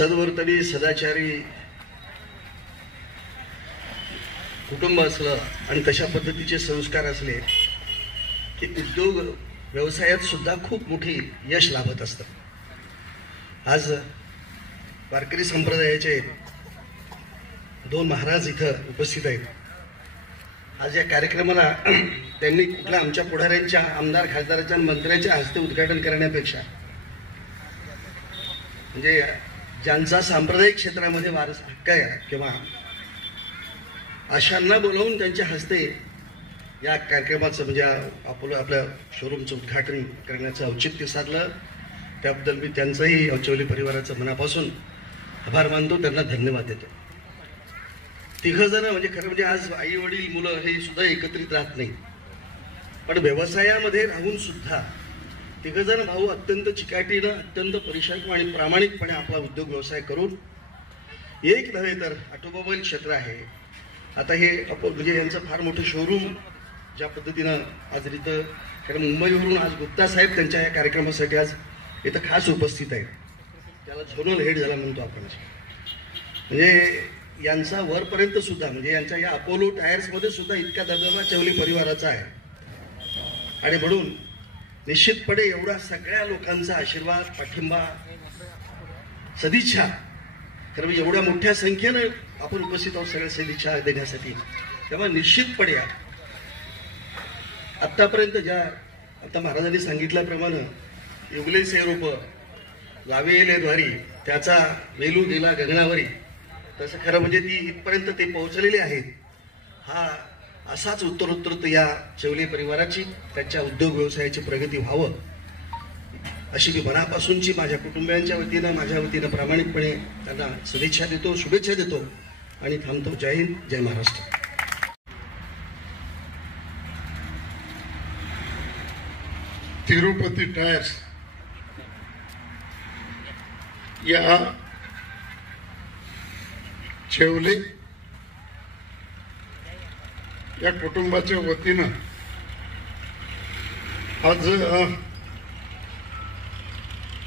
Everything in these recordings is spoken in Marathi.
सद्वर्तनी सदाचारी कुटुंब असलं आणि तशा पद्धतीचे संस्कार असले की उद्योग व्यवसायात सुद्धा खूप मोठी यश लाभत असतं. आज वारकरी संप्रदायाचे दोन महाराज इथं उपस्थित आहेत. आज या कार्यक्रमाला त्यांनी कुठल्या आमच्या पुढाऱ्यांच्या, आमदार खासदाराच्या, मंत्र्यांच्या हस्ते उद्घाटन करण्यापेक्षा म्हणजे ज्यांचा सांप्रदायिक क्षेत्रामध्ये वारसा हक्क आहे किंवा अशांना बोलावून त्यांच्या हस्ते या कार्यक्रमाचं म्हणजे आपल्या शोरूमचं उद्घाटन करण्याचं औचित्य साधलं. त्याबद्दल मी त्यांचंही औचवली परिवाराचं मनापासून आभार मानतो, त्यांना धन्यवाद देतो. तिघजण म्हणजे खरं म्हणजे आज आई वडील मुलं हे सुद्धा एकत्रित राहत नाही, पण व्यवसायामध्ये राहून सुद्धा तिघजण भाऊ अत्यंत चिकाटीनं, अत्यंत परिश्रम आणि प्रामाणिकपणे आपला उद्योग व्यवसाय करून एक नव्हे तर ऑटोमोबाईल क्षेत्र आहे. आता हे म्हणजे यांचं फार मोठं शोरूम ज्या पद्धतीनं आज इथं, कारण मुंबईवरून आज गुप्ता साहेब त्यांच्या या कार्यक्रमासाठी आज इथं खास उपस्थित आहेत. त्याला झोनल हेड झाला म्हणतो आपण. म्हणजे यांचा वरपर्यंत सुद्धा म्हणजे यांच्या या अपोलो टायर्समध्ये सुद्धा इतका दबदबा चौली परिवाराचा आहे. आणि म्हणून निश्चितपणे एवढा सगळ्या लोकांचा आशीर्वाद, पाठिंबा, सदिच्छा, कारण एवढ्या मोठ्या संख्येनं आपण उपस्थित आहोत सगळ्या सदिच्छा देण्यासाठी. तेव्हा निश्चितपणे आतापर्यंत ज्या आता महाराजांनी सांगितल्याप्रमाणे युगले से रूप लावेले द्वारी त्याचा वेलू गेला गगनावरी, तसं खरं म्हणजे ती इथपर्यंत ते पोहोचलेले आहेत. हा असाच उत्तरोत्तर या चौले परिवाराची, त्यांच्या उद्योग व्यवसायाची प्रगती व्हावं अशी मी मनापासूनची माझ्या कुटुंबियांच्या वतीनं, माझ्या वतीनं प्रामाणिकपणे त्यांना सदिच्छा देतो, शुभेच्छा देतो आणि थांबतो. जय हिंद, जय महाराष्ट्र. तिरुपती टायर्स या चेवले या कुटुंबाच्या वतीनं आज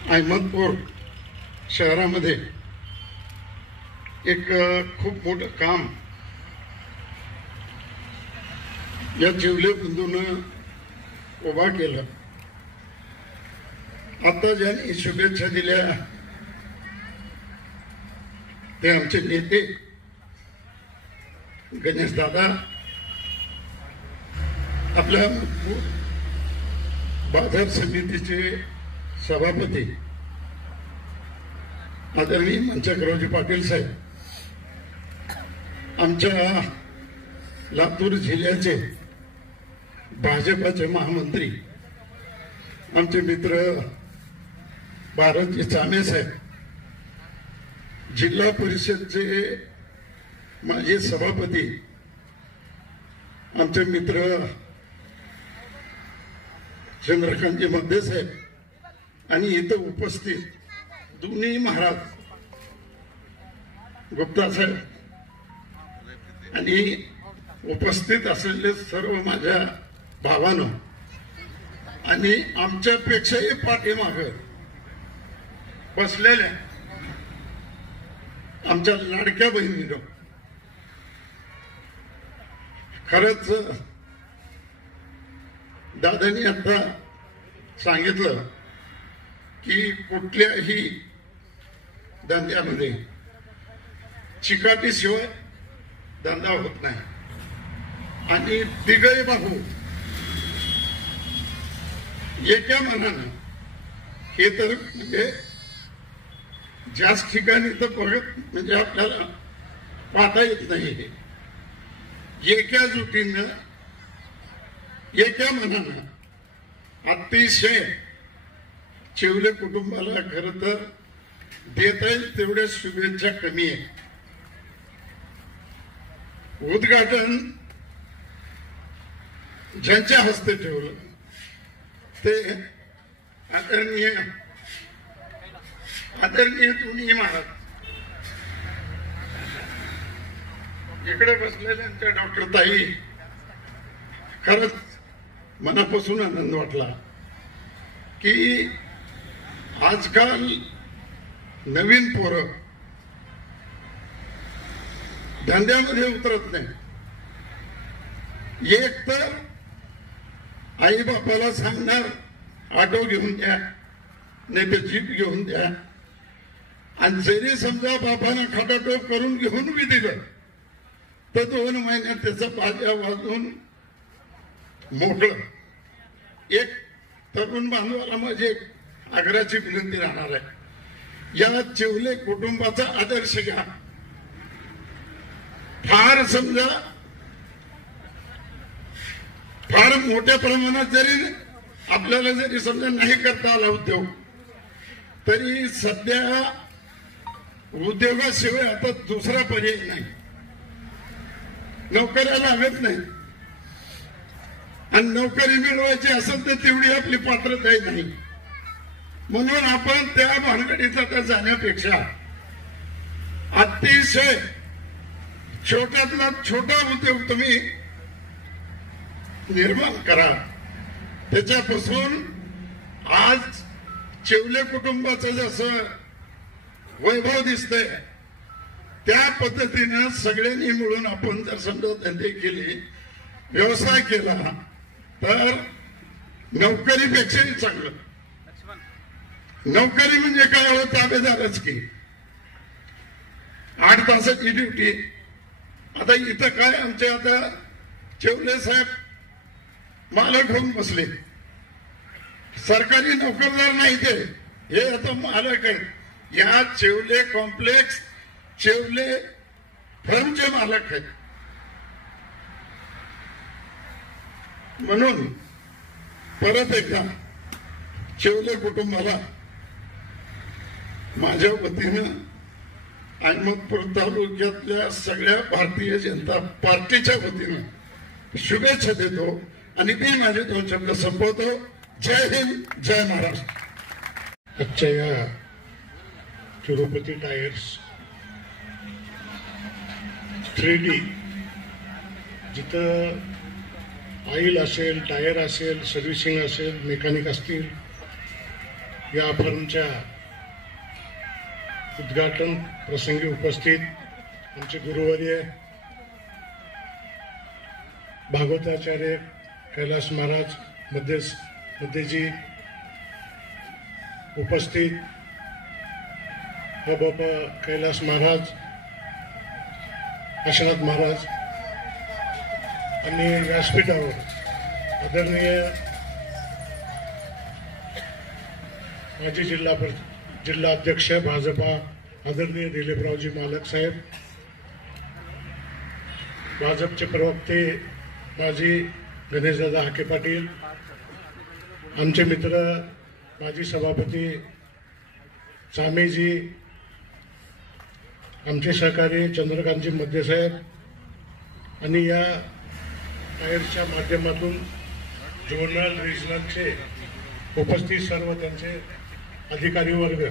अहमदपूर शहरामध्ये एक खूप मोठं काम या चेवले बंधूनं उभा केलं. आता ज्यांनी शुभेच्छा दिल्या ते आमचे नेते गणेश दादा, आपल्या बाजार समितीचे सभापती आदरणीय मंचकरावजी पाटील साहेब, आमच्या लातूर जिल्ह्याचे भाजपाचे महामंत्री आमचे मित्र भारतजी चामे साहेब, जिल्हा परिषदचे माजी सभापती आमचे मित्र चंद्रकांतजी मध्ये साहेब आणि इथं उपस्थित दोन्ही महाराज गुप्ता साहेब आणि उपस्थित असलेले सर्व माझ्या भावांनो आणि आमच्यापेक्षाही पाठीमाग बसलेल्या आमच्या लाडक्या बहिणींनो, खरंच दादांनी आता सांगितलं की कुठल्याही धंद्यामध्ये चिकाटीशिवाय धंदा होत नाही. आणि तिघही भाऊ एका मनानं, हे तर म्हणजे ज्याच ठिकाणी तर बघत म्हणजे आपल्याला पाहता येत नाही, एका जुटीनं एका मनानं अतिशय चेवले कुटुंबाला खरं तर देता येईल तेवढ्या शुभेच्छा कमी आहे. उद्घाटन ज्यांच्या हस्ते ठेवलं ते आदरणीय दोन्ही महाराज, इकडे बसलेल्यांच्या डॉक्टर ताई, खरंच मनापासून आनंद वाटला की आजकाल नवीन पोरं धंद्यामध्ये उतरत नाही. एक तर आई बापाला सांगणार ऑटो घेऊन द्या, नाही तर जीप घेऊन द्या, आणि जरी समजा बापानं खटाटोप करून घेऊन बी दिलं तर 2 महिन्यात त्याचा बाजा वाजून मोकळं. एक तरुण बांधवाला माझी एक आग्रहाची विनंती राहणार आहे, या चेवले कुटुंबाचा आदर्श घ्या. फार समजा फार मोठ्या प्रमाणात जरी आपल्याला जरी समजा नाही करता आला उद्योग, तरी सध्या उद्योगाशिवाय आता दुसरा पर्याय नाही. नोकऱ्या लागत नाही, आणि नोकरी मिळवायची असेल तर तेवढी आपली पात्रता नाही. म्हणून आपण त्या भानगडीत आता जाण्यापेक्षा अतिशय छोट्यातला छोटा उद्योग तुम्ही निर्माण करा. त्याच्यापासून आज चेवले कुटुंबाचं जसं वैभव दिसतंय त्या पद्धतीनं सगळ्यांनी मिळून आपण जर समजा धंदे केले, व्यवसाय केला, तर नोकरीपेक्षाही चांगलं. नोकरी म्हणजे काय हो, ताबेदारच की 8 तासाची ड्युटी. आता इथं काय आमचे आता चेवले साहेब मालक होऊन बसले, सरकारी नोकरदार नाही ते, हे आता मालक आहेत. या चेवले कॉम्प्लेक्स चेवले फर्मचे मालक आहेत. म्हणून परत एकदा चेवले कुटुंबाला माझ्या वतीनं अहमदपूर तालुक्यातल्या सगळ्या भारतीय जनता पार्टीच्या वतीनं शुभेच्छा देतो आणि मी माझे 2 शब्द संपवतो. जय हिंद, जय महाराष्ट्र. आजच्या या तिरुपती टायर्स 3D जिथं ऑइल असेल, टायर असेल, सर्व्हिसिंग असेल, मेकॅनिक असतील, या फर्मच्या उद्घाटन प्रसंगी उपस्थित आमचे गुरुवर्य भागवताचार्य कैलास महाराज मध्यजी उपस्थित, बाबा कैलास महाराज, काशीनाथ महाराज, आणि व्यासपीठावर आदरणीय माजी जिल्हा अध्यक्ष भाजपा आदरणीय दिलीपरावजी मालक साहेब, भाजपचे प्रवक्ते माजी गणेशदादा हाके पाटील, आमचे मित्र माजी सभापती चामेजी, आमचे सहकारी चंद्रकांतजी मध्य साहेब, आणि या टायरच्या माध्यमातून झोनल रिजनलचे उपस्थित सर्व त्यांचे अधिकारी वर्ग,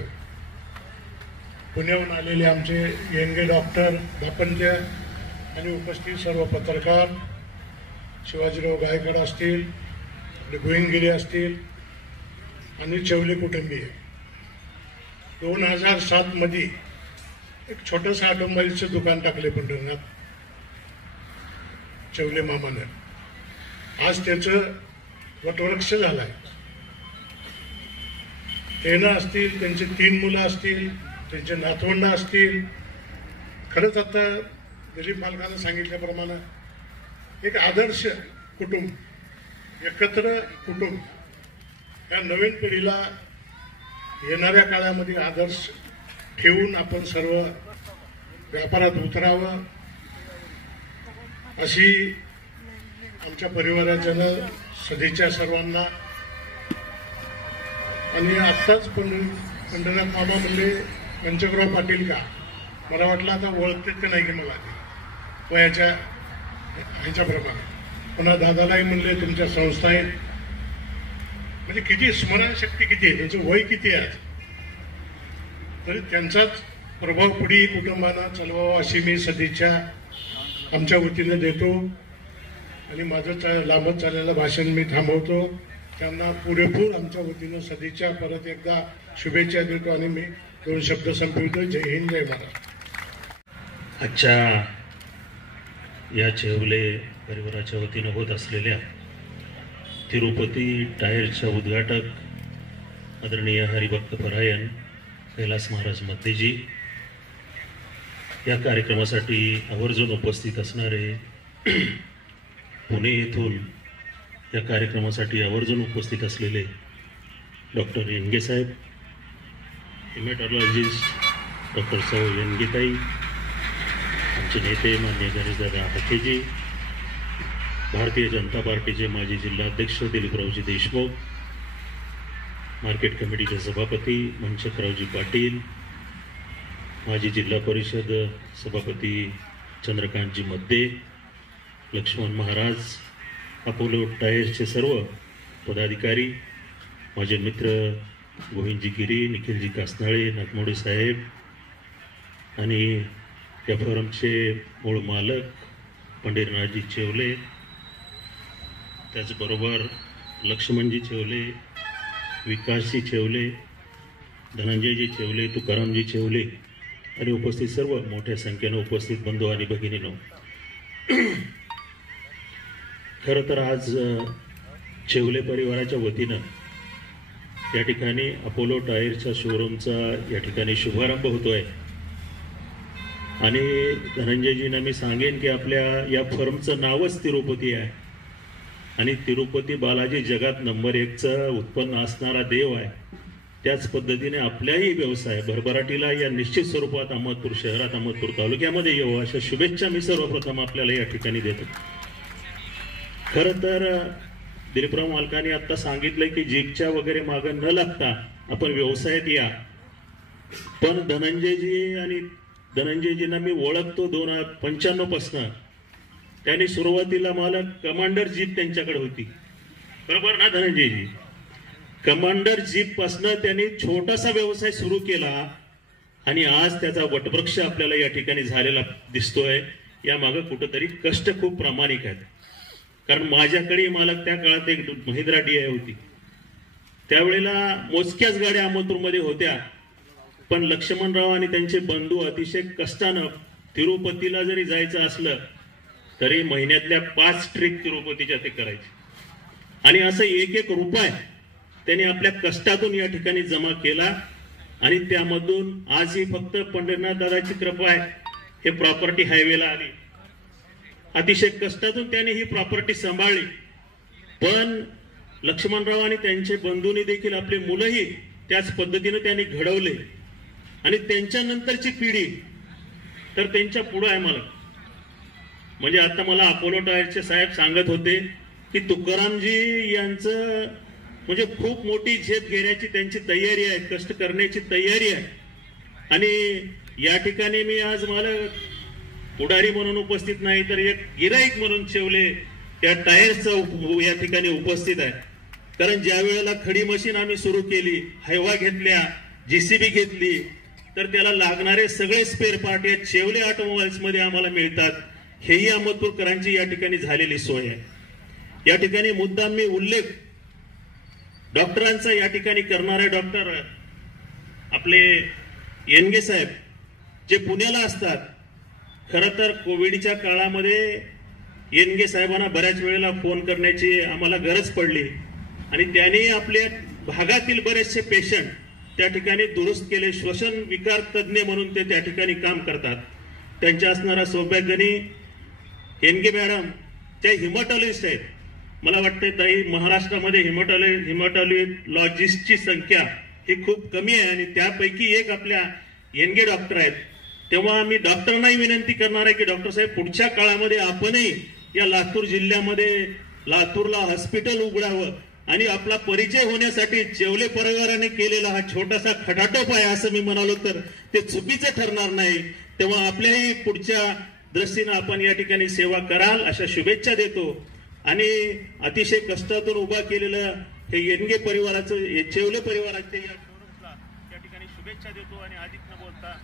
पुण्याहून आलेले आमचे येणगे डॉक्टर दापंत्य, आणि उपस्थित सर्व पत्रकार, शिवाजीराव गायकवाड असतील, गोविंदगिरी असतील, आणि चेवले कुटुंबीय. 2007 मध्ये एक छोटंसं ऑटोमोबाईलचं दुकान टाकले पंढरनाथ चेवले मामानं. आज त्याचं वटवृक्ष झालाय. तेनं असतील, त्यांचे 3 मुलं असतील, त्यांचे नातवंड असतील. खरंच आता दिलीप मालकानं सांगितल्याप्रमाणे एक आदर्श कुटुंब, एकत्र कुटुंब, या नवीन पिढीला येणाऱ्या काळामध्ये आदर्श ठेवून आपण सर्व व्यापारात उतरावं, अशी आमच्या परिवाराच्यानं सदिच्छा सर्वांना. आणि आत्ताच पंढरनाथ मामा म्हणले पंचकराव पाटील का, मला वाटलं आता ओळखतेत का नाही की मला वयाच्या ह्याच्याप्रमाणे. पुन्हा दादालाही म्हणले तुमच्या संस्था आहेत, म्हणजे किती स्मरणशक्ती किती आहे, त्यांचं वय किती आहे, तरी त्यांचाच प्रभाव पुढे कुटुंबांना चालवावा अशी मी सदिच्छा आमच्या वतीने देतो. आणि माझं लांबत चाललेलं भाषण मी थांबवतो. त्यांना पुरेपूर आमच्या वतीनं सदिच्छा, परत एकदा शुभेच्छा देतो आणि मी दोन शब्द संपवितो. जय हिंद, जय महाराष्ट्र. आजच्या या चेवले परिवाराच्या वतीनं होत असलेल्या तिरुपती टायरच्या उद्घाटक आदरणीय हरिभक्त परायण कैलास महाराज मध्यजी या कार्यक्रमासाठी आवर्जून उपस्थित असणारे पुणे येथून या कार्यक्रमासाठी आवर्जून उपस्थित असलेले डॉक्टर येनगे साहेब, हेमॅटॉलॉजिस्ट डॉक्टर सौ येनगेताई, आमचे नेते मान्य गणेशदादा हकेजी, भारतीय जनता पार्टीचे माजी जिल्हाध्यक्ष दिलीपरावजी देशमुख, मार्केट कमिटीचे सभापती मनसुखरावजी पाटील, माजी जिल्हा परिषद सभापती चंद्रकांतजी मद्दे, लक्ष्मण महाराज, अपोलो टायर्सचे सर्व पदाधिकारी, माझे मित्र गोविंदजी गिरी, निखिलजी कासनाळे, नागमोडे साहेब आणि या फॉरमचे मूळ मालक पंढरीनाथजी चेवले, त्याचबरोबर लक्ष्मणजी चेवले, विकासजी चेवले, धनंजयजी चेवले, तुकारामजी चेवले आणि उपस्थित सर्व मोठ्या संख्येनं उपस्थित बंधू आणि भगिनींनो, खरं तर आज चेवले परिवाराच्या वतीनं या ठिकाणी अपोलो टायरच्या शोरूमचा या ठिकाणी शुभारंभ होतोय आणि धनंजयजींना मी सांगेन की आपल्या या फर्मचं नावच तिरुपती आहे आणि तिरुपती बालाजी जगात नंबर 1चं उत्पन्न असणारा देव आहे. त्याच पद्धतीने आपल्याही व्यवसाय भरभराटीला या निश्चित स्वरूपात अहमदपूर शहरात, अहमदपूर तालुक्यामध्ये येऊ अशा शुभेच्छा मी सर्वप्रथम आपल्याला या ठिकाणी देतो. खरं तर दिलीपराव मालकांनी आता सांगितलंय की जीपच्या वगैरे मागं न लागता आपण व्यवसायात या, पण धनंजयजींना मी ओळखतो 2095 पासून. त्यांनी सुरुवातीला मला कमांडर जीप त्यांच्याकडे होती, बरोबर ना धनंजयजी? कमांडर जीप पासून त्यांनी छोटासा व्यवसाय सुरू केला आणि आज त्याचा वटवृक्ष आपल्याला या ठिकाणी झालेला दिसतोय. या मागं कुठंतरी कष्ट खूप प्रामाणिक आहेत. कारण माझ्याकडे मालक त्या काळात एक महिंद्रा DI होती, त्यावेळेला मोजक्याच गाड्या अहमदपूरमध्ये होत्या, पण लक्ष्मणराव आणि त्यांचे बंधू अतिशय कष्टानं तिरुपतीला जरी जायचं असलं तरी महिन्यातल्या 5 ट्रिप तिरुपतीच्या ते करायचे आणि असं एक रुपया त्यांनी आपल्या कष्टातून या ठिकाणी जमा केला आणि त्यामधून आजही फक्त पंढरीनाथ दादाची कृपा आहे, हे प्रॉपर्टी हायवेला आली. अतिशय कष्टातून त्यांनी ही प्रॉपर्टी सांभाळली, पण लक्ष्मणराव आणि त्यांचे बंधूंनी देखील आपले मुलंही त्याच पद्धतीने त्यांनी घडवले आणि त्यांच्या नंतरची पिढी तर त्यांच्या पुढे आहे. मला म्हणजे आता मला अपोलो टायरचे साहेब सांगत होते की तुकारामजी यांचं म्हणजे खूप मोठी झेप घेण्याची त्यांची तयारी आहे, कष्ट करण्याची तयारी आहे. आणि या ठिकाणी मी आज मला पुढारी म्हणून उपस्थित नाही तर एक गिराईक म्हणून चेवले त्या टायर्सचा या ठिकाणी उपस्थित आहे. कारण ज्या वेळेला खडी मशीन आम्ही सुरू केली, हैवा घेतल्या, JCB घेतली, तर त्याला लागणारे सगळे स्पेअर पार्ट या चेवले ऑटोमोबाईल्स मध्ये आम्हाला मिळतात. हेही अहमदपूरकरांची या ठिकाणी झालेली सोय आहे. या ठिकाणी मुद्दाम मी उल्लेख डॉक्टरांचा या ठिकाणी करणारे डॉक्टर आपले येनगे साहेब जे पुण्याला असतात. खरं तर कोविडच्या काळामध्ये येनगे साहेबांना बऱ्याच वेळेला फोन करण्याची आम्हाला गरज पडली आणि त्यांनी आपल्या भागातील बरेचसे पेशंट त्या ठिकाणी दुरुस्त केले. श्वसन विकार तज्ज्ञ म्हणून ते त्या ठिकाणी काम करतात. त्यांच्या असणारा सौभाग्यनी येनगे मॅडम त्या हिमॅटॉलॉजिस्ट आहेत. मला वाटतं ताई महाराष्ट्रामध्ये हिमॅटॉलॉजिस्टची संख्या ही खूप कमी आहे आणि त्यापैकी एक आपल्या येनगे डॉक्टर आहेत. तेव्हा आम्ही डॉक्टरांनाही विनंती करणार आहे की डॉक्टर साहेब पुढच्या काळामध्ये आपणही या लातूर जिल्ह्यामध्ये लातूरला हॉस्पिटल उघडावं आणि आपला परिचय होण्यासाठी चेवले परिवाराने केलेला हा छोटासा खटाटोप आहे असं मी म्हणालो तर ते चुकीचं ठरणार नाही. तेव्हा आपल्याही पुढच्या दृष्टीनं आपण या ठिकाणी सेवा कराल अशा शुभेच्छा देतो आणि अतिशय कष्टातून उभा केलेलं हे येनगे परिवाराचं चेवले परिवाराचे या शोरूमला या ठिकाणी शुभेच्छा देतो आणि अधिक न बोलता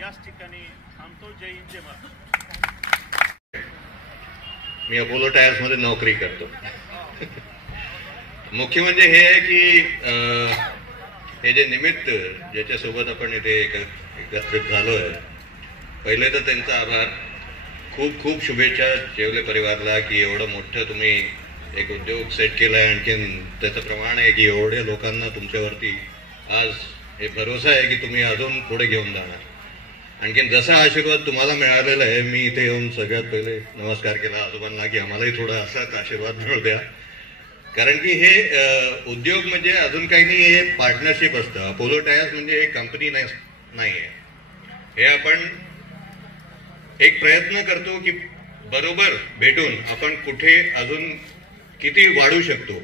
याच ठिकाणी थांबतो. जय हिंद, जय महाराष्ट्र. मी अपोलो टायर्स मध्ये नोकरी करतो. मुख्य म्हणजे हे आहे की हे जे निमित्त ज्याच्यासोबत आपण इथे एकत्रित झालो आहे, पहिले तर त्यांचा आभार. खूप खूप शुभेच्छा जेवले परिवारला की एवढं मोठं तुम्ही एक उद्योग सेट केला आहे. आणखीन त्याचं प्रमाण आहे की एवढ्या लोकांना तुमच्यावरती आज हे भरोसा आहे की तुम्ही अजून पुढे घेऊन जाणार. आणखीन जसा आशीर्वाद तुम्हाला मिळालेला आहे, मी इथे येऊन सगळ्यात पहिले नमस्कार केला आजोबांना की आम्हालाही थोडा असाच आशीर्वाद मिळू द्या. कारण की हे उद्योग म्हणजे अजून काही नाही, हे पार्टनरशिप असतं. अपोलो टायर्स म्हणजे एक कंपनी नाही आहे. हे आपण एक प्रयत्न करतो की बरोबर भेटून आपण कुठे अजून किती वाढू शकतो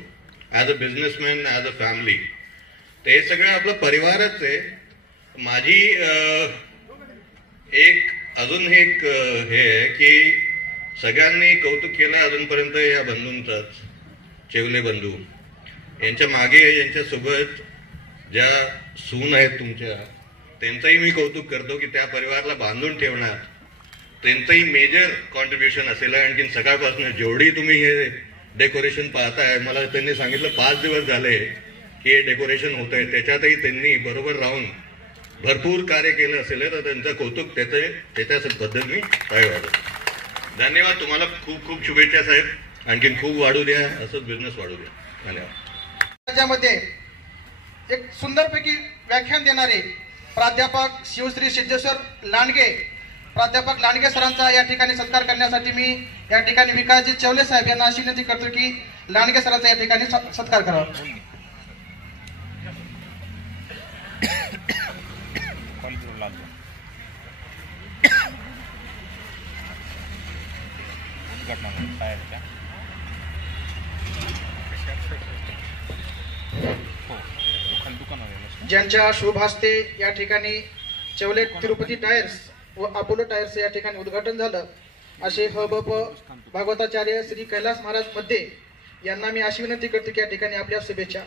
as a businessman, as a family. ते हे सगळं आपलं परिवारच आहे. माझी अजून एक हे आहे की सगळ्यांनी कौतुक केलं अजूनपर्यंत या बंधूंचंच, चेवले बंधू यांच्या मागे, यांच्यासोबत ज्या सून आहेत तुमच्या, त्यांचंही मी कौतुक करतो की त्या परिवाराला बांधून ठेवणार त्यांचंही मेजर कॉन्ट्रीब्युशन असेल. आणखी सकाळपासून जेवढी तुम्ही हे डेकोरेशन पाहताय, मला त्यांनी सांगितलं 5 दिवस झाले की हे डेकोरेशन होत आहे, त्याच्यातही त्यांनी बरोबर राहून भरपूर कार्य केलं असेल, तर त्यांचं कौतुक त्याच्याबद्दल मी काय वाटतं. धन्यवाद. तुम्हाला खूप खूप शुभेच्छा साहेब. आणखीन खूप वाढू द्या, असंच बिझनेस वाढू द्या. धन्यवाद. त्याच्यामध्ये एक सुंदरपैकी व्याख्यान देणारे प्राध्यापक शिवश्री सिद्धेश्वर लांडगे, प्राध्यापक लांडगे सरांचा या ठिकाणी सत्कार करण्यासाठी मी या ठिकाणी विकासजी चेवले साहेब यांना अशी विनंती करतो की लांडगे सरांचा या ठिकाणी सत्कार करावा. ज्यांच्या शुभ हस्ते या ठिकाणी चेवले तिरुपती टायर्स व अपोलो टायर्स या ठिकाणी उद्घाटन झालं, असे हबप भागवताचार्य श्री कैलास महाराज मध्ये यांना मी अशी विनंती करतो की या ठिकाणी आपल्या शुभेच्छा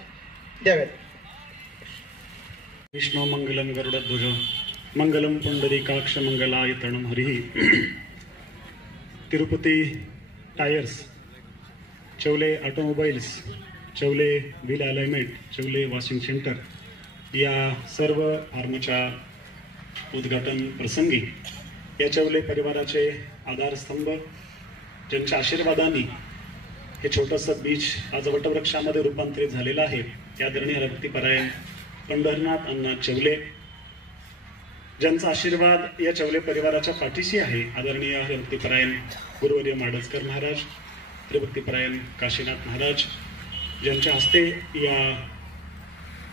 द्याव्यात. विष्णू मंगलम गरुडध्वज मंगलम पुंडरीकाक्ष मंगलायतनम हरिः. Tirupati tyres, Chevale automobiles, Chevale wheel alignment, Chevale washing centre या सर्व फार्मच्या उद्घाटन प्रसंगी या चेवले परिवाराचे आधारस्तंभ, ज्यांच्या आशीर्वादाने हे छोटंसं बीच आज वटवृक्षामध्ये रूपांतरित झालेलं आहे, त्या आदरणीय भक्तिपरायण पंढरनाथ अण्णा चेवले, ज्यांचा आशीर्वाद या चेवले परिवाराच्या पाठीशी आहे. आदरणीय भक्तिपरायण गुरुवर्य माडजकर महाराज, त्रिभक्तिपरायण काशीनाथ महाराज, ज्यांच्या हस्ते या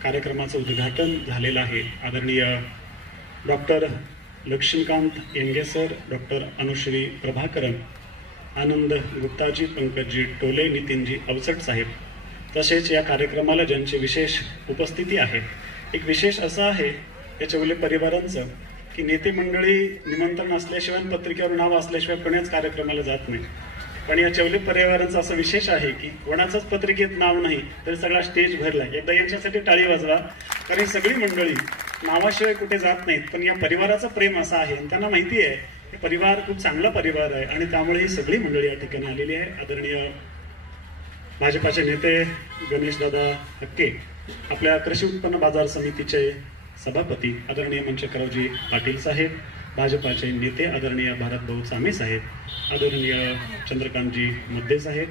कार्यक्रमाचं उद्घाटन झालेलं आहे. आदरणीय डॉक्टर लक्ष्मीकांत येंगेसर, डॉक्टर अनुश्री प्रभाकरन, आनंद गुप्ताजी, पंकजी टोले, नितीनजी अवचट साहेब, तसेच या कार्यक्रमाला ज्यांची विशेष उपस्थिती आहे. एक विशेष असं आहे या चेवले परिवारांचं की नेते मंडळी निमंत्रण असल्याशिवाय, पत्रिकेवर नाव असल्याशिवाय कोणाच कार्यक्रमाला जात नाही. पण या चेवले परिवारांचं असं विशेष आहे की कोणाचंच पत्रिकेत नाव नाही तरी सगळा स्टेज भरला. एकदा यांच्यासाठी टाळी वाजवा, कारण सगळी मंडळी नावाशिवाय कुठे जात नाहीत. पण या परिवाराचं प्रेम असं आहे आणि त्यांना माहिती आहे हे परिवार खूप चांगला परिवार आहे आणि त्यामुळे ही सगळी मंडळी या ठिकाणी आलेली आहे. आदरणीय भाजपाचे नेते गणेशदादा हक्के, आपल्या कृषी उत्पन्न बाजार समितीचे सभापती आदरणीय मनशेखररावजी पाटील साहेब, भाजपाचे नेते आदरणीय भारतभाऊ चामे साहेब, आदरणीय चंद्रकांतजी मध्ये साहेब,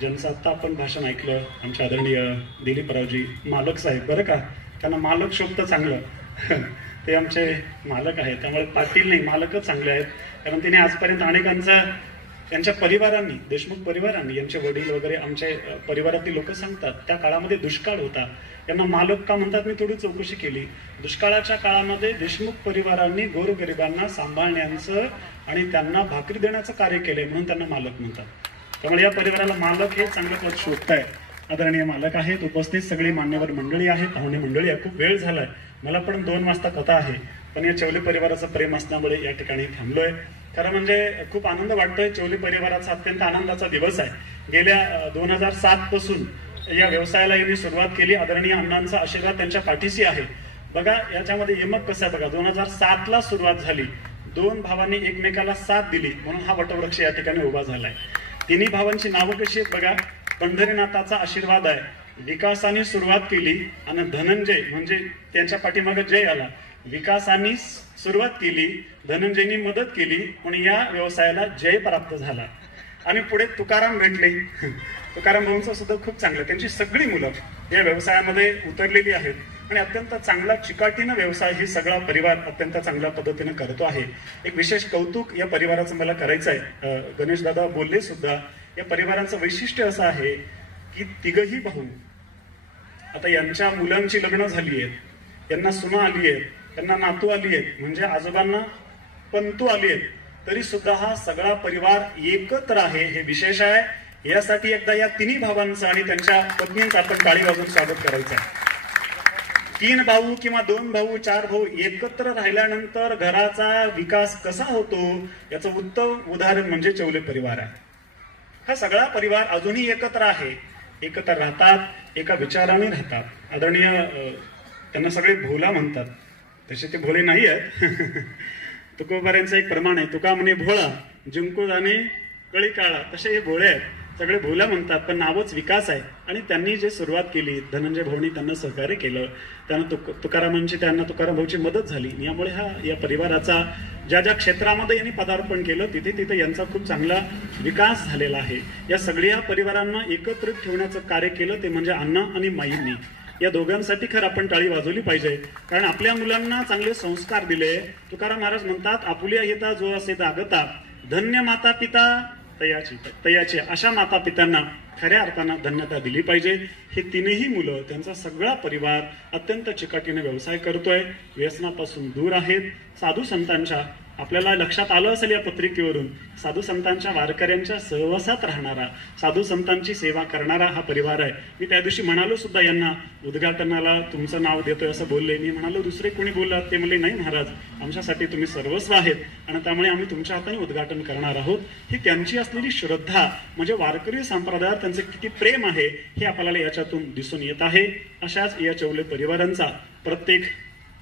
ज्यांचं आत्ता आपण भाषण ऐकलं, आमचे आदरणीय दिलीपरावजी मालक साहेब, बरं का त्यांना मालक शोभतं चांगलं ते आमचे मालक आहेत, त्यामुळे पाटील नाही मालकच चांगले आहेत. कारण तिने आजपर्यंत अनेकांचा त्यांच्या परिवारांनी, देशमुख परिवारांनी, यांचे वडील वगैरे आमच्या परिवारातील लोक सांगतात त्या काळामध्ये दुष्काळ होता, यांना मालक का म्हणतात मी थोडी चौकशी केली. दुष्काळाच्या काळामध्ये देशमुख परिवारांनी गोरगरिबांना सांभाळण्याचं आणि त्यांना भाकरी देण्याचं कार्य केलंय म्हणून त्यांना मालक म्हणतात. त्यामुळे या परिवाराला मालक हे चांगलं पद शोधत आहे. आदरणीय मालक आहेत, उपस्थित सगळी मान्यवर मंडळी आहेत, पाहुणे मंडळी आहे. खूप वेळ झालाय, मला पण 2 वाजता कथा आहे, पण या चेवले परिवाराचं प्रेम असल्यामुळे या ठिकाणी थांबलोय. खरं म्हणजे खूप आनंद वाटतोय. चेवले परिवाराचा अत्यंत आनंदाचा दिवस आहे. गेल्या 2007 पासून या व्यवसायाला यांनी सुरुवात केली. आदरणीय अण्णांचा आशीर्वाद त्यांच्या पाठीशी आहे. बघा याच्यामध्ये यमक कसं आहे बघा, 2007 ला सुरुवात झाली, 2 भावांनी एकमेकाला साथ दिली म्हणून हा वटवृक्ष या ठिकाणी उभा झालाय. तिन्ही भावांची नावं कशी आहेत बघा, पंढरीनाथाचा आशीर्वाद आहे, विकासाने सुरुवात केली आणि धनंजय म्हणजे त्यांच्या पाठीमागे जय आला. विकासाने सुरुवात केली, धनंजयनी मदत केली पण या व्यवसायाला जय प्राप्त झाला. आणि पुढे तुकाराम भेटले. तुकाराम भाऊंचं सुद्धा खूप चांगलं, त्यांची सगळी मुलं या व्यवसायामध्ये उतरलेली आहेत आणि अत्यंत चांगला चिकाटीनं व्यवसाय ही सगळा परिवार अत्यंत चांगल्या पद्धतीने करतो आहे. एक विशेष कौतुक या परिवाराचं मला करायचं आहे. गणेश दादा बोलले सुद्धा, या परिवाराचं वैशिष्ट्य असं आहे की तिघही भाऊ आता यांच्या मुलांची लग्न झाली आहेत, यांना सुना आली आहेत, त्यांना नातू आली आहेत, म्हणजे आजोबांना पंतू आली आहेत, तरी सुद्धा हा सगळा परिवार एकत्र आहे. हे विशेष आहे. यासाठी एकदा या तिन्ही भावांचं आणि त्यांच्या पत्नींचं आपण टाळी वाजवून स्वागत करायचं आहे. 3 भाऊ किंवा 2 भाऊ 4 भाऊ एकत्र राहिल्यानंतर घराचा विकास कसा होतो याचं उत्तम उदाहरण म्हणजे चौले परिवार आहे. हा सगळा परिवार अजूनही एकत्र आहे, एकत्र राहतात, एका विचाराने राहतात. आदरणीय त्यांना सगळे भोला म्हणतात, तसे ते भोले नाही आहेत. तुकोबाऱ्यांचं एक प्रमाण आहे, तुका म्हणे भोळा जिंकू जाणे कळी काळा, तसे हे भोळे आहेत, सगळे भोला म्हणतात पण नावच विकास आहे. आणि त्यांनी जे सुरुवात केली, धनंजय भाऊनी त्यांना सहकार्य केलं, त्यांना तुकारामांची त्यांना तुकाराम भाऊची मदत झाली. यामुळे हा या परिवाराचा ज्या ज्या क्षेत्रामध्ये यांनी पदार्पण केलं तिथे तिथे यांचा खूप चांगला विकास झालेला आहे. या सगळ्या परिवारांना एकत्रित ठेवण्याचं कार्य केलं ते म्हणजे अण्णा आणि माईंनी. या दोघांसाठी खरं आपण टाळी वाजवली पाहिजे, कारण आपल्या मुलांना चांगले संस्कार दिले. तुकाराम महाराज म्हणतात, आपुल्या येता जो असे दागता धन्य माता पिता तयाची. अशा माता पित्यांना खऱ्या अर्थानं धन्यता दिली पाहिजे. हे तीनही मुलं, त्यांचा सगळा परिवार अत्यंत चिकाटीने व्यवसाय करतोय, व्यसनापासून दूर आहेत. साधू संतांच्या, आपल्याला लक्षात आलं असेल या पत्रिकेवरून, साधू संतांच्या वारकऱ्यांच्या सहवासात राहणारा, साधू संतांची सेवा करणारा हा परिवार आहे. मी त्या दिवशी म्हणालो सुद्धा यांना, उद्घाटनाला तुमचं नाव देतोय असं बोलले. मी म्हणालो दुसरे कोणी बोललात? ते म्हणले नाही महाराज, आमच्यासाठी तुम्ही सर्वस्व आहेत आणि त्यामुळे आम्ही तुमच्या हाताने उद्घाटन करणार आहोत. ही त्यांची असलेली श्रद्धा, म्हणजे वारकरी संप्रदायात त्यांचे किती प्रेम आहे हे आपल्याला याच्यातून दिसून येत आहे. अशाच या चौले परिवारांचा प्रत्येक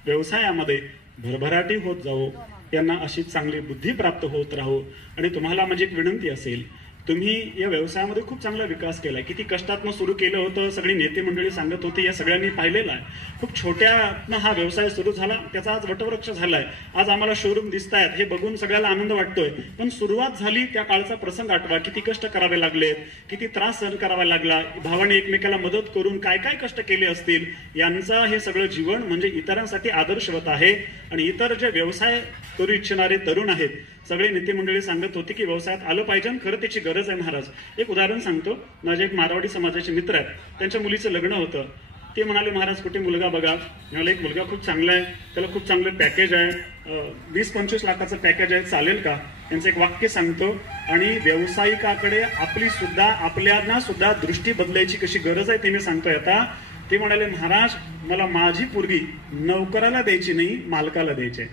व्यवसायामध्ये भरभराटी होत जावो, त्यांना अशी चांगली बुद्धी प्राप्त होत राहो. आणि तुम्हाला माझी एक विनंती असेल, तुम्ही या व्यवसायामध्ये खूप चांगला विकास केलाय, किती कष्टातनं सुरू केलं होतं, सगळी नेते मंडळी सांगत होती, या सगळ्यांनी पाहिलेला आहे. खूप छोट्यातनं हा व्यवसाय सुरू झाला, त्याचा आज वटवृक्ष झालाय. आज आम्हाला शोरूम दिसत आहेत, हे बघून सगळ्याला आनंद वाटतोय. पण सुरुवात झाली त्या काळचा प्रसंग आठवा, किती कष्ट करावे लागलेत, किती त्रास सहन करावा लागला, भावाने एकमेकाला मदत करून काय काय कष्ट केले असतील. यांचं हे सगळं जीवन म्हणजे इतरांसाठी आदर्शवत आहे. आणि इतर जे व्यवसाय करू इच्छिणारे तरुण आहेत, सगळे नेते मंडळी सांगत होते की व्यवसायात आलं पाहिजे, खरं त्याची गरज आहे महाराज. एक उदाहरण सांगतो, माझे एक मारवाडी समाजाचे मित्र आहेत, त्यांच्या मुलीचं लग्न होतं. ते म्हणाले महाराज कुठे मुलगा बघा. मला एक मुलगा खूप चांगला आहे, त्याला खूप चांगलं पॅकेज आहे, 20-25 लाखाचं पॅकेज आहे, चालेल का? त्यांचं एक वाक्य सांगतो. आणि व्यावसायिकाकडे आपली सुद्धा, आपल्याला सुद्धा दृष्टी बदलायची कशी गरज आहे ते मी सांगतोय आता. ते म्हणाले महाराज मला माझी पोरगी नोकराला द्यायची नाही, मालकाला द्यायची.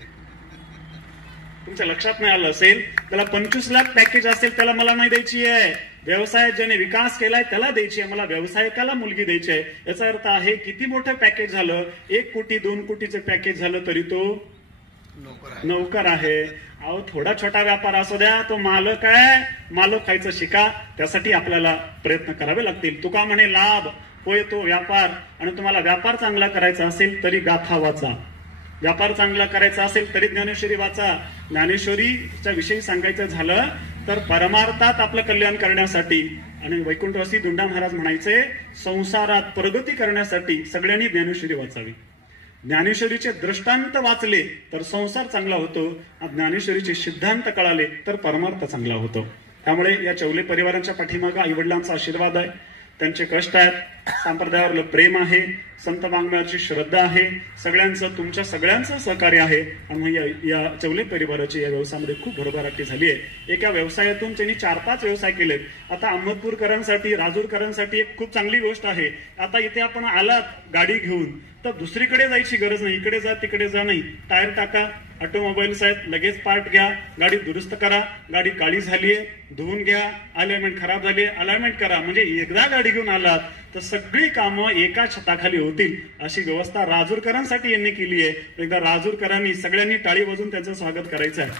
तुमच्या लक्षात नाही आलं असेल, त्याला 25 लाख पॅकेज असेल त्याला मला नाही द्यायची आहे, व्यवसायात ज्याने विकास केलाय त्याला द्यायची आहे, मला व्यावसायिकाला मुलगी द्यायची आहे. याचा अर्थ आहे किती मोठं पॅकेज झालं, 1 कोटी 2 कोटीचं पॅकेज झालं तरी तो नोकर आहे. अहो थोडा छोटा व्यापार असू द्या, तो मालक आहे, मालक खायचं शिका, त्यासाठी आपल्याला प्रयत्न करावे लागतील. तुका म्हणे लाभ होय तो व्यापार. आणि तुम्हाला व्यापार चांगला करायचा असेल तरी गाथा वाचा, व्यापार चांगला करायचा असेल तरी ज्ञानेश्वरी वाचा. ज्ञानेश्वरीच्या विषयी सांगायचं झालं तर परमार्थात आपलं कल्याण करण्यासाठी, आणि वैकुंठवासी दुंडा महाराज म्हणायचे संसारात प्रगती करण्यासाठी सगळ्यांनी ज्ञानेश्वरी वाचावी. ज्ञानेश्वरीचे दृष्टांत वाचले तर संसार चांगला होतो, ज्ञानेश्वरीचे सिद्धांत कळाले तर परमार्थ चांगला होतो. त्यामुळे या चौले परिवारांच्या पाठीमागे आईवडिलांचा आशीर्वाद आहे, त्यांचे कष्ट आहेत, संप्रदायावरलं प्रेम आहे, संत वाङ्मयाची श्रद्धा आहे, सगळ्यांचं तुमच्या सगळ्यांचं सहकार्य आहे. आणि या चौले परिवाराची या व्यवसायामध्ये खूप भरभराटी झाली आहे. एका व्यवसायातून त्यांनी 4-5 व्यवसाय केलेत. आता अहमदपूरकरांसाठी, राजूरकरांसाठी एक खूप चांगली गोष्ट आहे, आता इथे आपण आलात गाडी घेऊन तर दुसरीकडे जायची गरज नाही, इकडे जा तिकडे जा नाही, टायर टाका, ऑटोमोबाईल्स आहेत, लगेच पार्ट घ्या, गाडी दुरुस्त करा, गाडी काळी झालीये धुवून घ्या, अलाइनमेंट खराब झाली अलाइनमेंट करा. म्हणजे एकदा गाडी घेऊन आलात तर सगळी कामं एका छताखाली होतील, अशी व्यवस्था राजूरकरांसाठी यांनी केली आहे. एकदा राजूरकरांनी सगळ्यांनी टाळी वाजून त्यांचं स्वागत करायचं आहे.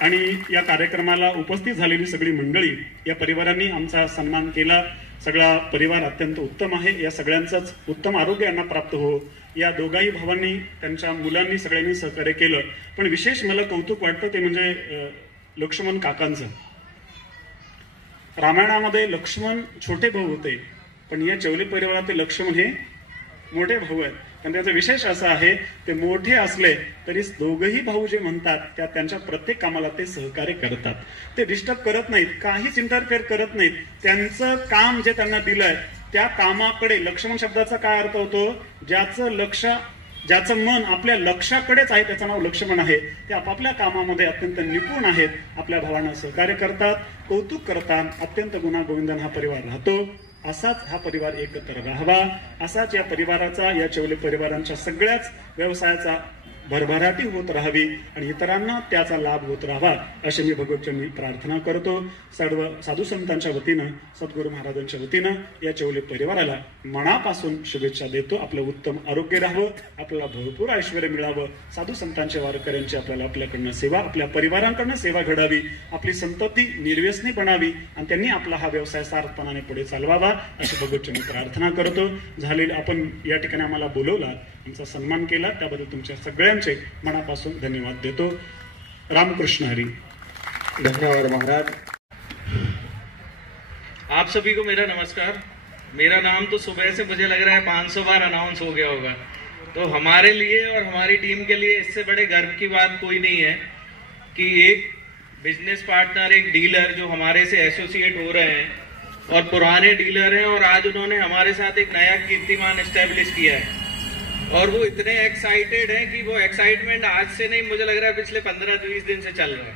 आणि या कार्यक्रमाला उपस्थित झालेली सगळी मंडळी, या परिवारांनी आमचा सन्मान केला. सगळा परिवार अत्यंत उत्तम आहे. या सगळ्यांचंच उत्तम आरोग्य यांना प्राप्त हो. या दोघाही भावांनी त्यांच्या मुलांनी सगळ्यांनी सहकार्य केलं. पण विशेष मला कौतुक वाटतं ते म्हणजे लक्ष्मण काकांचं. रामायणामध्ये लक्ष्मण छोटे भाऊ होते, पण या चौले परिवारातील लक्ष्मण हे मोठे भाऊ आहेत. पण त्याचा विशेष असा आहे, ते मोठे असले तरी दोघही भाऊ जे म्हणतात त्या त्यांच्या प्रत्येक कामाला ते सहकार्य करतात. ते डिस्टर्ब करत नाहीत, काहीच इंटरफेअर करत नाहीत. त्यांचं काम जे त्यांना दिलंय त्या कामाकडे, लक्ष्मण शब्दाचा काय अर्थ होतो, ज्याचं मन आपल्या लक्षाकडेच आहे त्याचं नाव लक्ष्मण आहे. ते आपापल्या कामामध्ये अत्यंत निपुण आहेत. आपल्या भावांना सहकार्य करतात, कौतुक करतात. अत्यंत गुणागोविंदाने हा परिवार राहतो. असाच हा परिवार एकत्र राहावा. असाच या परिवाराचा, या चौले परिवारांच्या सगळ्याच व्यवसायाचा भरभराटी होत राहावी आणि इतरांना त्याचा लाभ होत राहावा अशी मी भगवतचरणी प्रार्थना करतो. सर्व साधू संतांच्या वतीनं, सद्गुरू महाराजांच्या वतीनं या चौले परिवाराला मनापासून शुभेच्छा देतो. आपलं उत्तम आरोग्य राहावं, आपल्याला भरपूर ऐश्वर्य मिळावं, साधू संतांच्या वारकऱ्यांची आपल्याकडनं सेवा, आपल्या परिवारांकडनं सेवा घडावी, आपली संतती निर्व्यसनी बनावी आणि त्यांनी आपला हा व्यवसाय सार्थपणाने पुढे चालवावा अशी भगवतचरणी प्रार्थना करतो. झालेले आपण या ठिकाणी आम्हाला बोलवला, आमचा सन्मान केला, त्याबद्दल तुमच्या सगळ्यांचे मनापासून धन्यवाद देतो. रामकृष्ण हरी. धन्यवाद महाराज. आप सभी को मेरा नमस्कार. मेरा नाम तो सुबह से मुझे लग रहा है 500 बार अनाउंस हो गया होगा. तो हमारे लिए और हमारी टीम के लिए इससे बड़े गर्व की बात कोई नहीं है कि एक बिजनेस पार्टनर, एक डीलर जो हमारे से एसोसिएट हो रहे हैं और पुराने डीलर हैं और आज उन्होंने हमारे साथ एक नया कीर्तिमान एस्टेब्लिश किया है और वो इतने एक्साइटेड हैं कि वो एक्साइटमेंट आज से नहीं, मुझे लग रहा है पिछले 15-20 दिन से चल रहा है.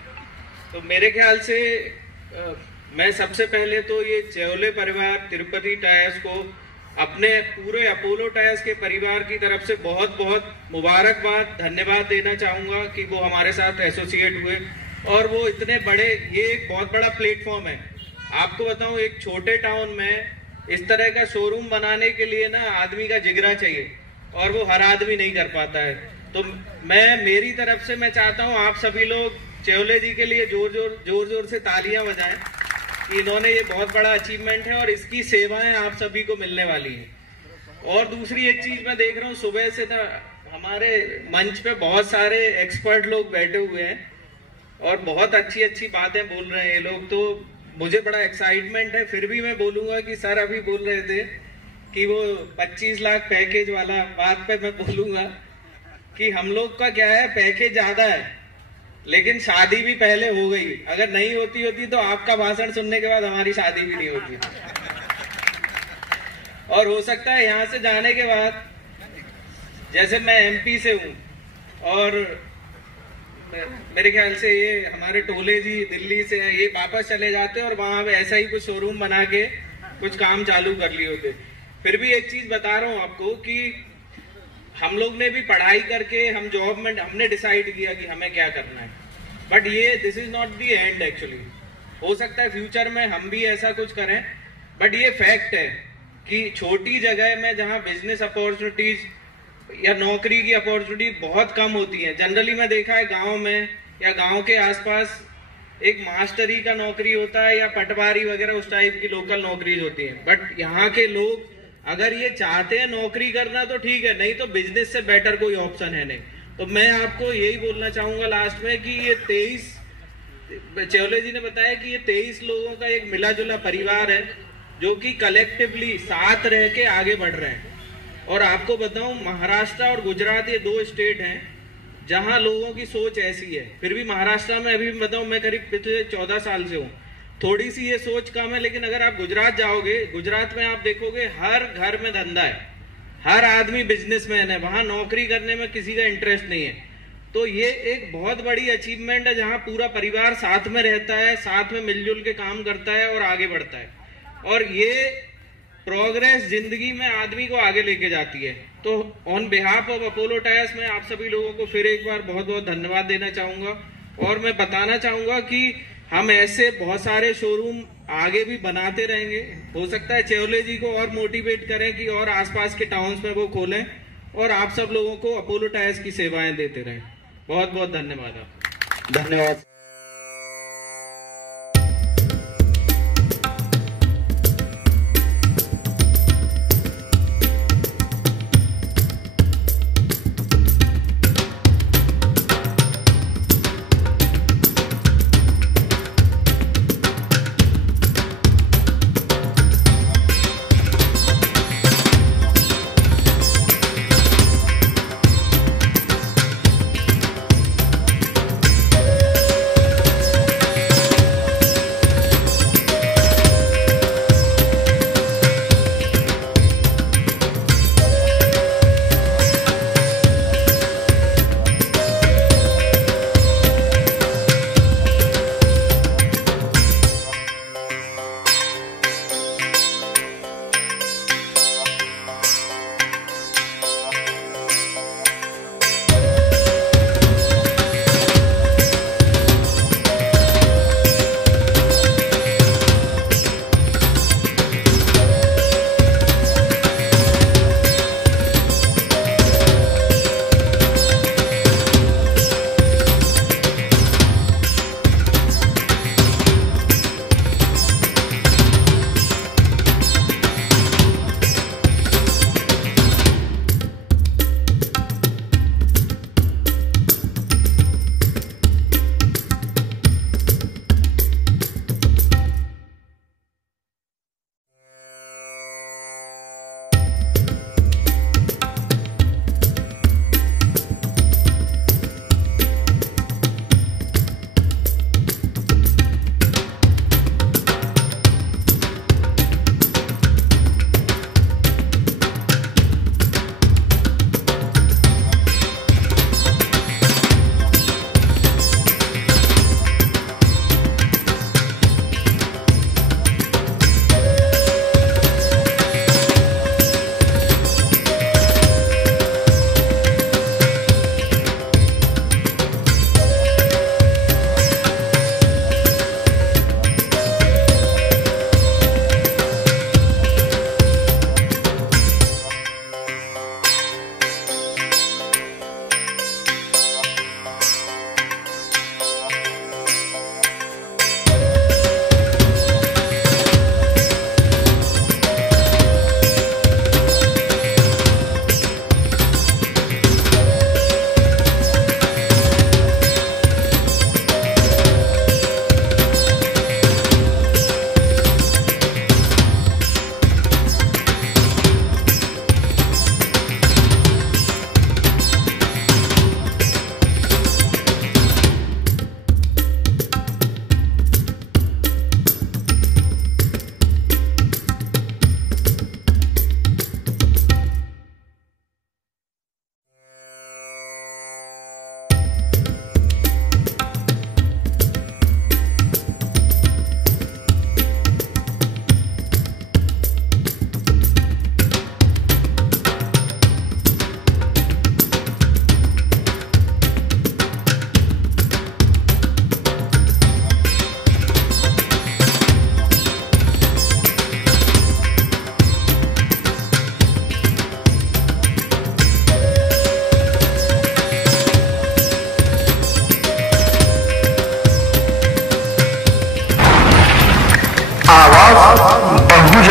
तो मेरे ख्याल से मैं सबसे पहले तो ये चौले परिवार तिरुपति टायर्स को अपने पूरे अपोलो टायर्स के परिवार की तरफ से बहुत बहुत मुबारकबाद, धन्यवाद देना चाहूंगा कि वो हमारे साथ एसोसिएट हुए और वो इतने बड़े, ये एक बहुत बड़ा प्लेटफॉर्म है. आपको बताऊं, एक छोटे टाउन में इस तरह का शोरूम बनाने के लिए ना आदमी का जिगरा चाहिए और वो हर आदमी नहीं कर पाता है. तो मैं मेरी तरफ से मैं चाहता हूं आप सभी लोग चौले जी के लिए जोर जोर से तालियां बजाएं कि इन्होंने ये बहुत बड़ा अचीवमेंट है और इसकी सेवाएं आप सभी को मिलने वाली हैं. और दूसरी एक चीज मैं देख रहा हूँ, सुबह से ना हमारे मंच पे बहुत सारे एक्सपर्ट लोग बैठे हुए हैं और बहुत अच्छी अच्छी बातें बोल रहे हैं ये लोग. तो मुझे बड़ा एक्साइटमेंट है. फिर भी मैं बोलूंगा कि सर अभी बोल रहे थे कि वो 25 लाख पैकेज वाला बात पे मैं बोलूंगा कि हम लोग का क्या है, पैकेज ज्यादा है लेकिन शादी भी पहले हो गई. अगर नहीं होती तो आपका भाषण सुनने के बाद हमारी शादी भी नहीं होती और हो सकता है यहाँ से जाने के बाद, जैसे मैं एमपी से हूँ और मेरे ख्याल से ये हमारे टोले जी दिल्ली से हैं, ये वापस चले जाते और वहां पे ऐसा ही कुछ शोरूम बना के कुछ काम चालू कर लिए होते. फिर भी एक चीज बता रहा हूँ आपको कि हम लोग ने भी पढ़ाई करके हम जॉब में हमने डिसाइड किया कि हमें क्या करना है. बट ये this is not the end actually. हो सकता है फ्यूचर में हम भी ऐसा कुछ करें, बट ये फैक्ट है कि छोटी जगह में जहाँ बिजनेस अपॉर्चुनिटीज या नौकरी की अपॉर्चुनिटी बहुत कम होती है. जनरली मैं देखा है गांव में या गांव के आसपास एक मास्टरी का नौकरी होता है या पटवारी वगैरह उस टाइप की लोकल नौकरीज होती है. बट यहाँ के लोग अगर ये चाहते हैं नौकरी करना तो ठीक है, नहीं तो बिजनेस से बेटर कोई ऑप्शन है नहीं. तो मैं आपको यही बोलना चाहूंगा लास्ट में कि ये 23, चौले जी ने बताया कि ये 23 लोगों का एक मिला जुला परिवार है जो कि कलेक्टिवली साथ रह के आगे बढ़ रहे हैं. और आपको बताऊं, महाराष्ट्र और गुजरात ये 2 स्टेट हैं जहां लोगों की सोच ऐसी है. फिर भी महाराष्ट्र में अभी बताऊं, मैं करीब पिछले 14 साल से हूँ, थोड़ी सी ये सोच कम है. लेकिन अगर आप गुजरात जाओगे, गुजरात में आप देखोगे हर घर में धंधा है, हर आदमी बिजनेसमैन है, वहां नौकरी करने में किसी का इंटरेस्ट नहीं है. तो ये एक बहुत बड़ी अचीवमेंट है जहां पूरा परिवार साथ में रहता है, साथ में मिलजुल के काम करता है और आगे बढ़ता है. और ये प्रोग्रेस जिंदगी में आदमी को आगे लेके जाती है. तो on behalf of Apollo tyres में आप सभी लोगों को फिर एक बार बहुत बहुत धन्यवाद देना चाहूंगा और मैं बताना चाहूंगा कि हम ऐसे बहुत सारे शोरूम आगे भी बनाते रहेंगे. हो सकता है चौले जी को और मोटिवेट करें कि और आसपास के टाउन्स में वो खोलें और आप सब लोगों को अपोलो टायर्स की सेवाएं देते रहें. बहुत बहुत धन्यवाद. धन्यवाद.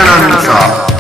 पुणेकरांचा